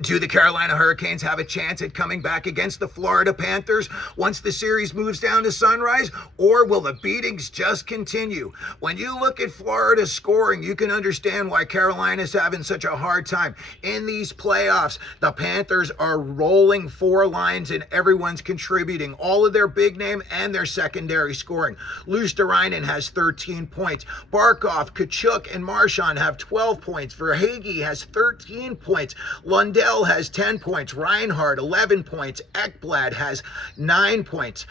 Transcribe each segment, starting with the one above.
Do the Carolina Hurricanes have a chance at coming back against the Florida Panthers once the series moves down to Sunrise, or will the beatings just continue? When you look at Florida's scoring, you can understand why Carolina's having such a hard time. In these playoffs, the Panthers are rolling four lines and everyone's contributing. All of their big name and their secondary scoring. Luosterainen has 13 points. Barkov, Kachuk, and Marchand have 12 points. Verhaeghe has 13 points. Lundell has 10 points. Reinhardt, 11 points. Ekblad has 9 points.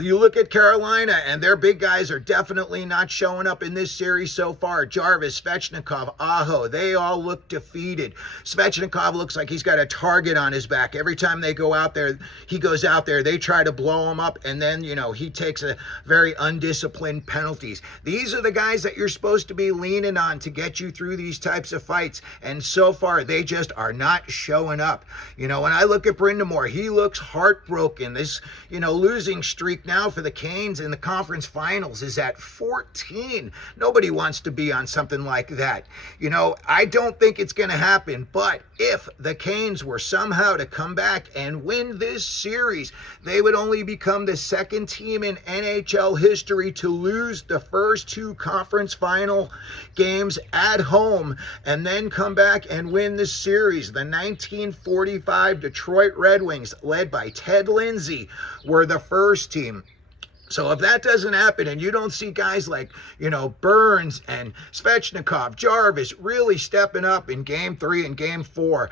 You look at Carolina, and their big guys are definitely not showing up in this series so far. Jarvis, Svechnikov, Aho, they all look defeated. Svechnikov looks like he's got a target on his back. Every time they go out there, he goes out there, they try to blow him up, and then, he takes a very undisciplined penalties. These are the guys that you're supposed to be leaning on to get you through these types of fights, and so far, they just are not showing up. When I look at brind'amour, he looks heartbroken. This, losing streak now for the Canes in the conference finals is at 14. Nobody wants to be on something like that. I don't think it's going to happen, but if the Canes were somehow to come back and win this series, they would only become the second team in NHL history to lose the first two conference final games at home and then come back and win the series. The 1945 Detroit Red Wings, led by Ted Lindsay, were the first team. So if that doesn't happen and you don't see guys like, Burns and Svechnikov, Jarvis really stepping up in Game 3 and Game 4,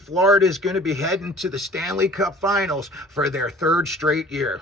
Florida's going to be heading to the Stanley Cup Finals for their third straight year.